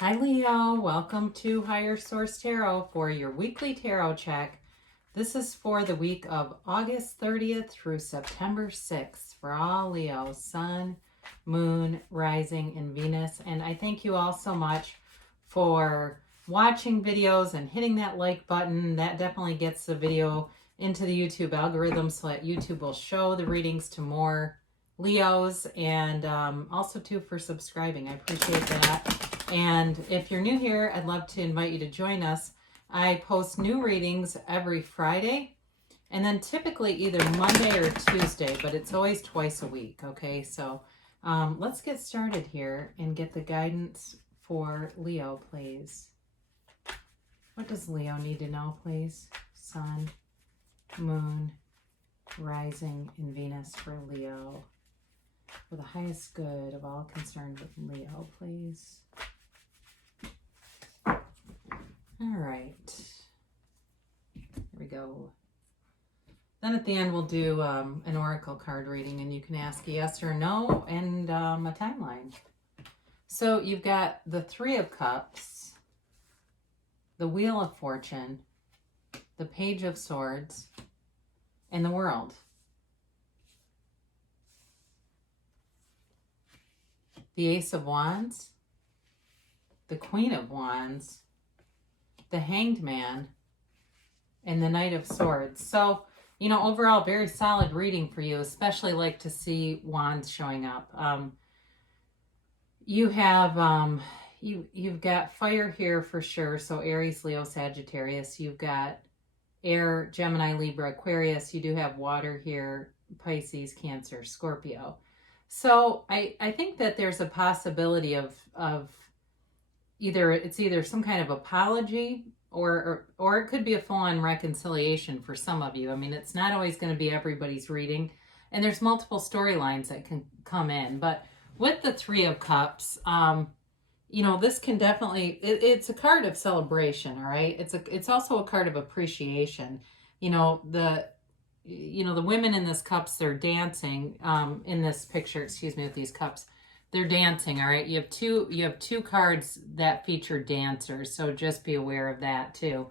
Hi Leo, welcome to Higher Source Tarot for your weekly tarot check. This is for the week of August 30th through September 6th for all Leo, Sun, Moon, Rising, and Venus. And I thank you all so much for watching videos and hitting that like button. That definitely gets the video into the YouTube algorithm so that YouTube will show the readings to more Leos, and also too for subscribing. I appreciate that. And if you're new here, I'd love to invite you to join us. I post new readings every Friday, and then typically either Monday or Tuesday, but it's always twice a week, okay? So let's get started here and get the guidance for Leo, please. What does Leo need to know, please? Sun, Moon, Rising, and Venus for Leo. For the highest good of all concerned with Leo, please. All right, here we go. Then at the end, we'll do an oracle card reading, and you can ask yes or no and a timeline. So you've got the Three of Cups, the Wheel of Fortune, the Page of Swords, and the World. The Ace of Wands, the Queen of Wands, the Hanged Man, and the Knight of Swords. So, you know, overall, very solid reading for you, especially like to see Wands showing up. You have, you've got fire here for sure. So Aries, Leo, Sagittarius. You've got air, Gemini, Libra, Aquarius. You do have water here, Pisces, Cancer, Scorpio. So I think that there's a possibility of either some kind of apology or it could be a full-on reconciliation for some of you. I mean, it's not always going to be everybody's reading, and there's multiple storylines that can come in. But with the Three of Cups, you know, this can definitely, it's a card of celebration, all right? It's also a card of appreciation. You know, the women in this cups, they're dancing, in this picture, excuse me, with these cups. They're dancing, all right? You have two cards that feature dancers, so just be aware of that too.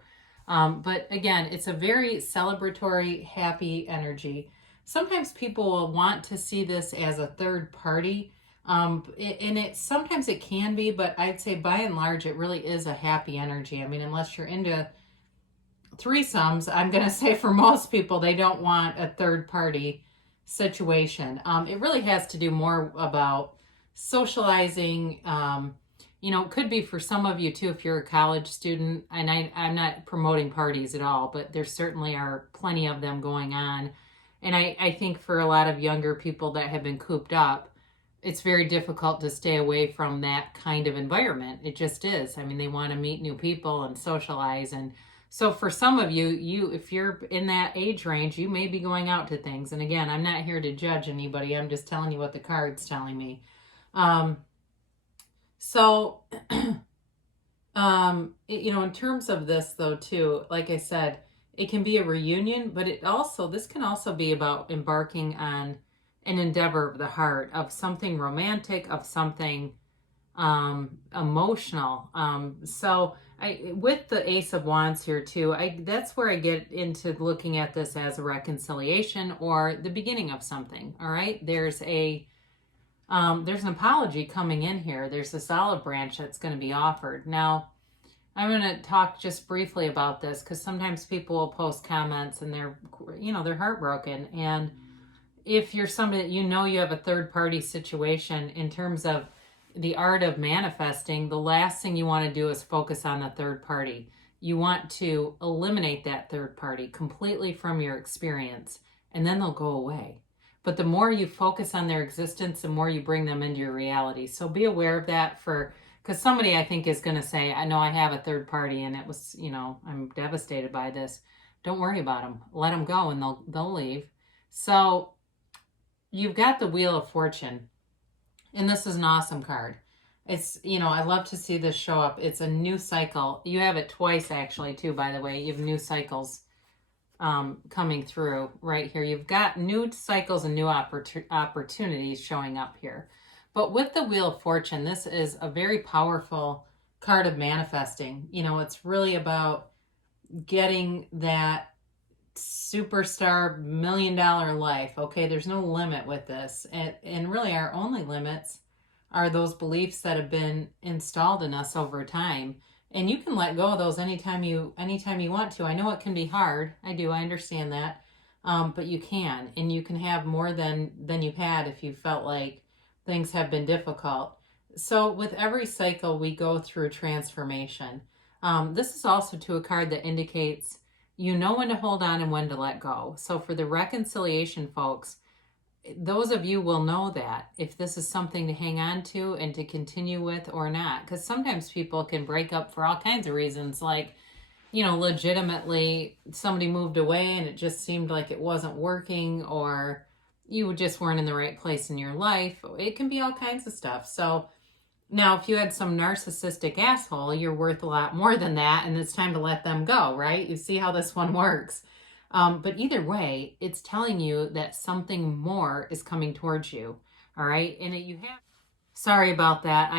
But again, it's a very celebratory, happy energy. Sometimes people will want to see this as a third party, and sometimes it can be, but I'd say by and large, it really is a happy energy. I mean, unless you're into threesomes, I'm going to say for most people, they don't want a third party situation. It really has to do more about socializing. You know, it could be for some of you too, if you're a college student, and I'm not promoting parties at all, but there certainly are plenty of them going on. And I think for a lot of younger people that have been cooped up, it's very difficult to stay away from that kind of environment. It just is. I mean, they want to meet new people and socialize. And so for some of you, if you're in that age range, you may be going out to things. And again, I'm not here to judge anybody. I'm just telling you what the card's telling me. You know, in terms of this though, too, like I said, it can be a reunion, but this can also be about embarking on an endeavor of the heart, of something romantic, of something emotional. With the Ace of Wands here too, that's where I get into looking at this as a reconciliation or the beginning of something. All right, there's an apology coming in here. There's this olive branch that's going to be offered. Now, I'm going to talk just briefly about this because sometimes people will post comments and they're heartbroken. And if you're somebody that you have a third party situation in terms of the art of manifesting, the last thing you want to do is focus on the third party. You want to eliminate that third party completely from your experience, and then they'll go away. But the more you focus on their existence, the more you bring them into your reality. So be aware of that because somebody I think is going to say, I know I have a third party and it was, I'm devastated by this. Don't worry about them. Let them go and they'll leave. So you've got the Wheel of Fortune, and this is an awesome card. It's, I love to see this show up. It's a new cycle. You have it twice actually too, by the way. You have new cycles coming through right here. You've got new cycles and new opportunities showing up here. But with the Wheel of Fortune, this is a very powerful card of manifesting. You know, it's really about getting that superstar $1 million life. Okay, there's no limit with this. And really our only limits are those beliefs that have been installed in us over time. And you can let go of those anytime you want to. I know it can be hard. I understand that. But you can, and you can have more than you've had if you felt like things have been difficult. So with every cycle we go through transformation. This is also to a card that indicates you know when to hold on and when to let go. So for the reconciliation folks, those of you will know that if this is something to hang on to and to continue with or not. Because sometimes people can break up for all kinds of reasons, like, you know, legitimately somebody moved away and it just seemed like it wasn't working, or you just weren't in the right place in your life. It can be all kinds of stuff. So now, if you had some narcissistic asshole, you're worth a lot more than that, and it's time to let them go, right? You see how this one works. But either way, it's telling you that something more is coming towards you, all right? And you have. Sorry about that.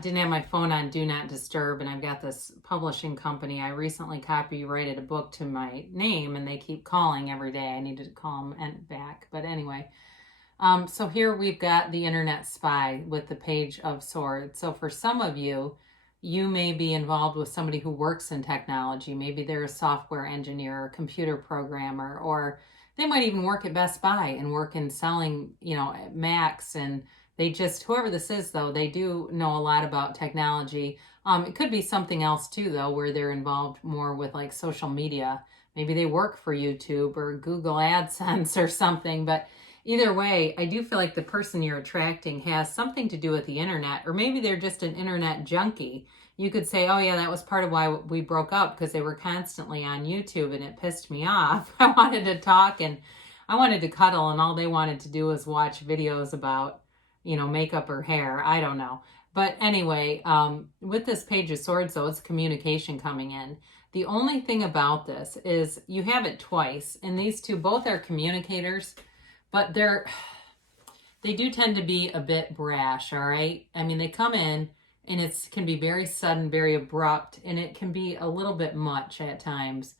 Didn't have my phone on Do Not Disturb, and I've got this publishing company. I recently copyrighted a book to my name, and they keep calling every day. I need to call them back. But anyway. So here we've got the internet spy with the Page of Swords. So for some of you, you may be involved with somebody who works in technology. Maybe they're a software engineer or computer programmer, or they might even work at Best Buy and work in selling, you know, Macs. And they just, whoever this is though, they do know a lot about technology. It could be something else too though, where they're involved more with like social media. Maybe they work for YouTube or Google AdSense or something, but either way, I do feel like the person you're attracting has something to do with the internet, or maybe they're just an internet junkie. You could say, oh yeah, that was part of why we broke up, because they were constantly on YouTube and it pissed me off. I wanted to talk and I wanted to cuddle, and all they wanted to do was watch videos about, you know, makeup or hair. I don't know. But anyway, with this Page of Swords though, it's communication coming in. The only thing about this is you have it twice, and these two both are communicators. But they do tend to be a bit brash, all right? I mean, they come in and it can be very sudden, very abrupt, and it can be a little bit much at times,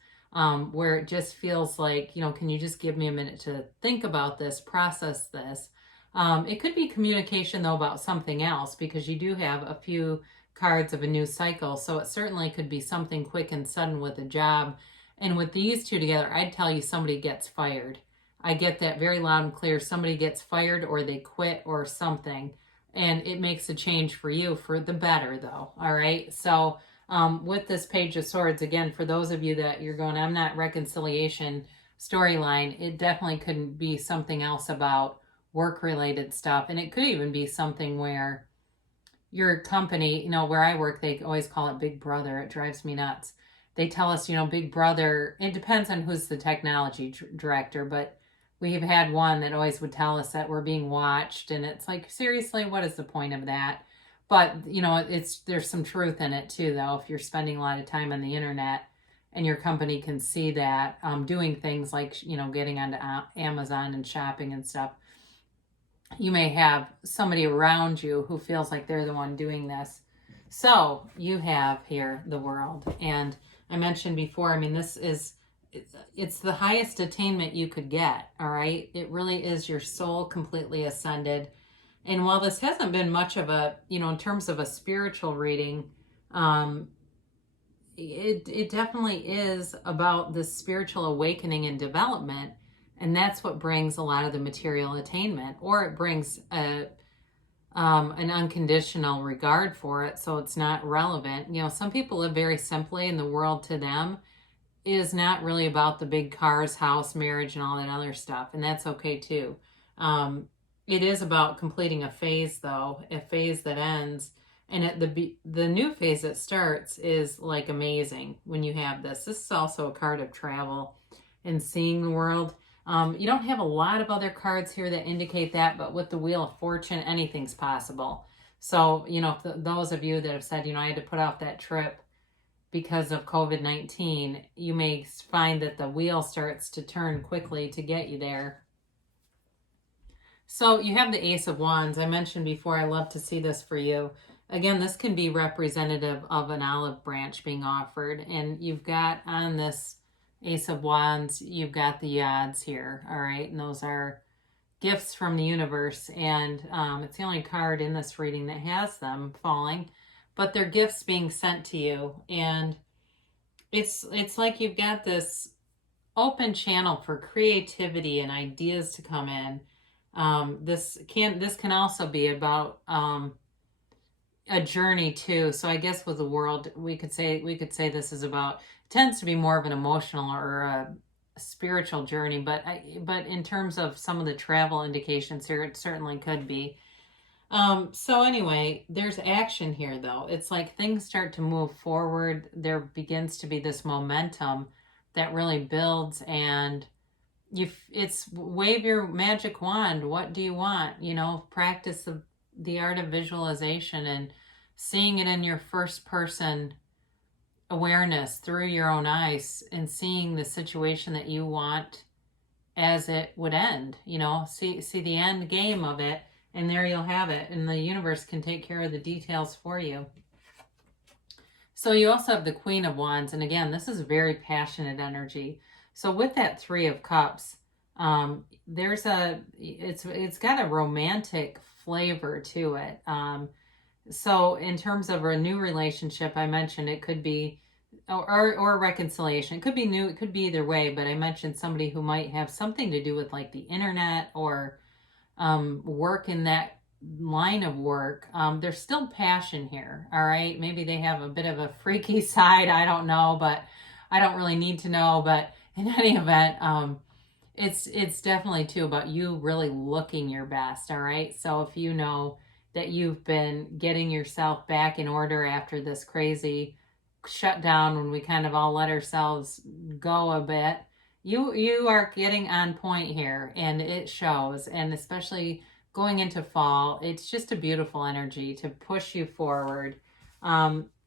where it just feels like, you know, can you just give me a minute to think about this, process this? It could be communication, though, about something else, because you do have a few cards of a new cycle, so it certainly could be something quick and sudden with a job. And with these two together, I'd tell you somebody gets fired. I get that very loud and clear. Somebody gets fired or they quit or something, and it makes a change for you for the better though. All right. So with this Page of Swords, again, for those of you that you're going, I'm not reconciliation storyline, it definitely couldn't be something else about work related stuff. And it could even be something where your company, you know, where I work, they always call it Big Brother. It drives me nuts. They tell us, you know, Big Brother, it depends on who's the technology director, but we've had one that always would tell us that we're being watched, and it's like, seriously, what is the point of that? But, you know, there's some truth in it too, though. If you're spending a lot of time on the internet and your company can see that, doing things like, you know, getting onto Amazon and shopping and stuff, you may have somebody around you who feels like they're the one doing this. So you have here the World. And I mentioned before, I mean, it's the highest attainment you could get, all right? It really is your soul completely ascended. And while this hasn't been much of a, you know, in terms of a spiritual reading, it definitely is about the spiritual awakening and development. And that's what brings a lot of the material attainment, or it brings an unconditional regard for it, so it's not relevant. You know, some people live very simply, and the world to them is not really about the big cars, house, marriage, and all that other stuff, and that's okay too. It is about completing a phase, though, a phase that ends, and the new phase that starts is like amazing when you have this. This is also a card of travel and seeing the world. You don't have a lot of other cards here that indicate that, but with the Wheel of Fortune, anything's possible. So, you know, those of you that have said, you know, I had to put off that trip because of COVID-19, you may find that the wheel starts to turn quickly to get you there. So you have the Ace of Wands. I mentioned before, I love to see this for you. again, this can be representative of an olive branch being offered. And you've got on this Ace of Wands, you've got the Yads here, all right? And those are gifts from the universe. And it's the only card in this reading that has them falling. But they're gifts being sent to you. And it's like you've got this open channel for creativity and ideas to come in. This can also be about a journey too. So I guess with the world, we could say this is about, it tends to be more of an emotional or a spiritual journey, but in terms of some of the travel indications here, it certainly could be. So anyway, there's action here though. It's like things start to move forward. There begins to be this momentum that really builds, and it's wave your magic wand. What do you want? Practice the art of visualization and seeing it in your first person awareness through your own eyes, and seeing the situation that you want as it would end. See the end game of it, and there you'll have it, and the universe can take care of the details for you. So you also have the Queen of Wands, and again, this is very passionate energy. So with that Three of Cups, it's got a romantic flavor to it. So in terms of a new relationship, I mentioned it could be, or reconciliation. It could be new, it could be either way, but I mentioned somebody who might have something to do with like the internet or work in that line of work. There's still passion here, all right? Maybe they have a bit of a freaky side, I don't know, but I don't really need to know. But in any event, it's definitely too about you really looking your best, all right? So if you know that you've been getting yourself back in order after this crazy shutdown when we kind of all let ourselves go a bit, you are getting on point here, and it shows. And especially going into fall, it's just a beautiful energy to push you forward.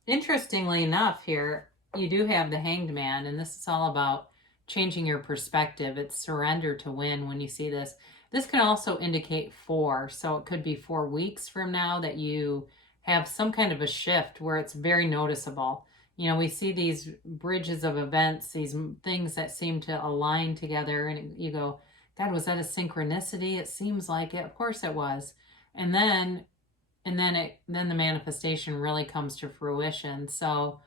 Interestingly enough, here you do have the Hanged Man, and this is all about changing your perspective. It's surrender to win when you see this. This can also indicate 4, so it could be 4 weeks from now that you have some kind of a shift where it's very noticeable. We see these bridges of events, these things that seem to align together, and you go, God, was that a synchronicity? It seems like it. Of course it was. And then the manifestation really comes to fruition. So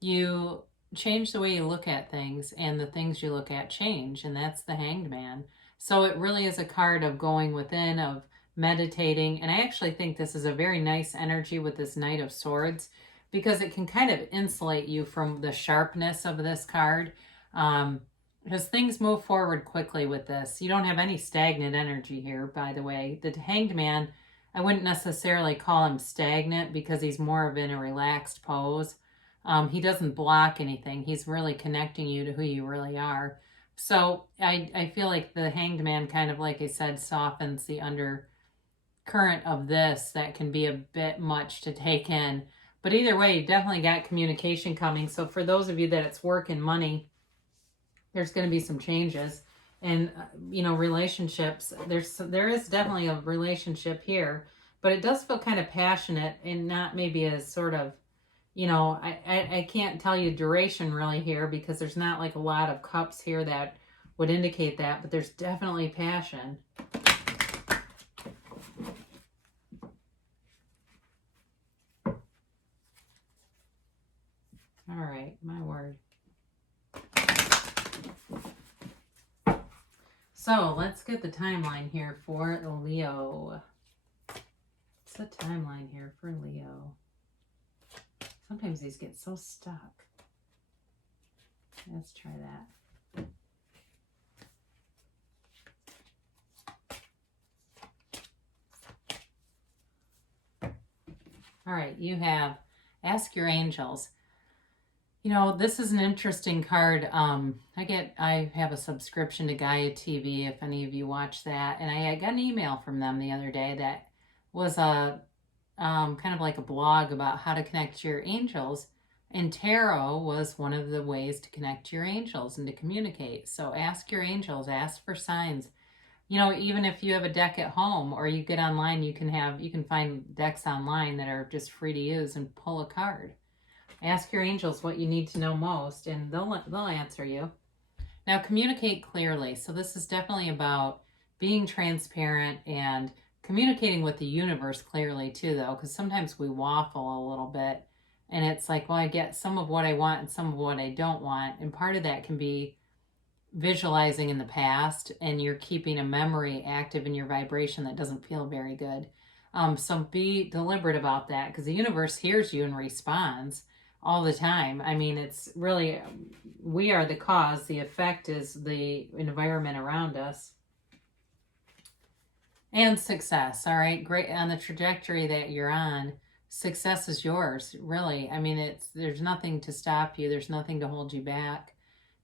you change the way you look at things, and the things you look at change, and that's the Hanged Man. So it really is a card of going within, of meditating. And I actually think this is a very nice energy with this Knight of Swords, because it can kind of insulate you from the sharpness of this card. Because things move forward quickly with this. You don't have any stagnant energy here, by the way. The Hanged Man, I wouldn't necessarily call him stagnant, because he's more of in a relaxed pose. He doesn't block anything. He's really connecting you to who you really are. So I feel like the Hanged Man kind of, like I said, softens the undercurrent of this that can be a bit much to take in. But either way, you definitely got communication coming. So for those of you that it's work and money, there's going to be some changes. And, relationships, there is definitely a relationship here. But it does feel kind of passionate, and not maybe as sort of, I can't tell you duration really here, because there's not like a lot of cups here that would indicate that. But there's definitely passion. All right, my word. So let's get the timeline here for Leo. What's the timeline here for Leo? Sometimes these get so stuck. Let's try that. All right, you have Ask Your Angels. This is an interesting card. I have a subscription to Gaia TV, if any of you watch that, and I got an email from them the other day that was a kind of like a blog about how to connect to your angels, and tarot was one of the ways to connect to your angels and to communicate. So ask your angels, ask for signs. You know, even if you have a deck at home or you get online, you can find decks online that are just free to use and pull a card. Ask your angels what you need to know most, and they'll answer you. Now, communicate clearly. So this is definitely about being transparent and communicating with the universe clearly too, though, because sometimes we waffle a little bit, and it's like, well, I get some of what I want and some of what I don't want, and part of that can be visualizing in the past, and you're keeping a memory active in your vibration that doesn't feel very good. So be deliberate about that, because the universe hears you and responds all the time. I mean, it's really, we are the cause, the effect is the environment around us. And success, all right, great. On the trajectory that you're on, success is yours, really. I mean, there's nothing to stop you, there's nothing to hold you back.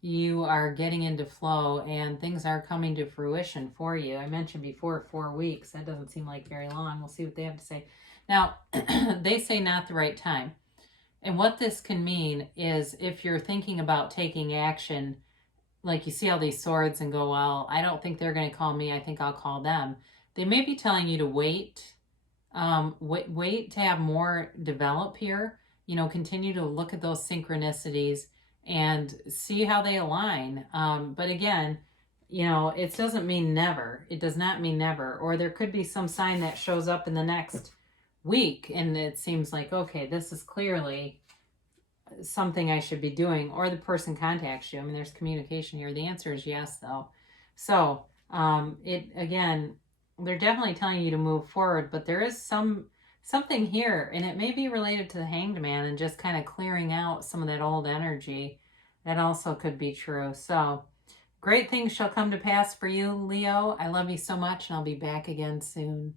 You are getting into flow and things are coming to fruition for you. I mentioned before 4 weeks. That doesn't seem like very long. We'll see what they have to say. Now, they say not the right time. And what this can mean is if you're thinking about taking action, like you see all these swords and go, well, I don't think they're going to call me. I think I'll call them. They may be telling you to wait, wait to have more develop here. You know, continue to look at those synchronicities and see how they align. But again, you know, it doesn't mean never. It does not mean never. Or there could be some sign that shows up in the next week and it seems like, okay, this is clearly something I should be doing, or the person contacts you. I mean, there's communication here. The answer is yes, though. So, it again, they're definitely telling you to move forward, but there is something here, and it may be related to the Hanged Man and just kind of clearing out some of that old energy. That also could be true. So, great things shall come to pass for you, Leo. I love you so much, and I'll be back again soon.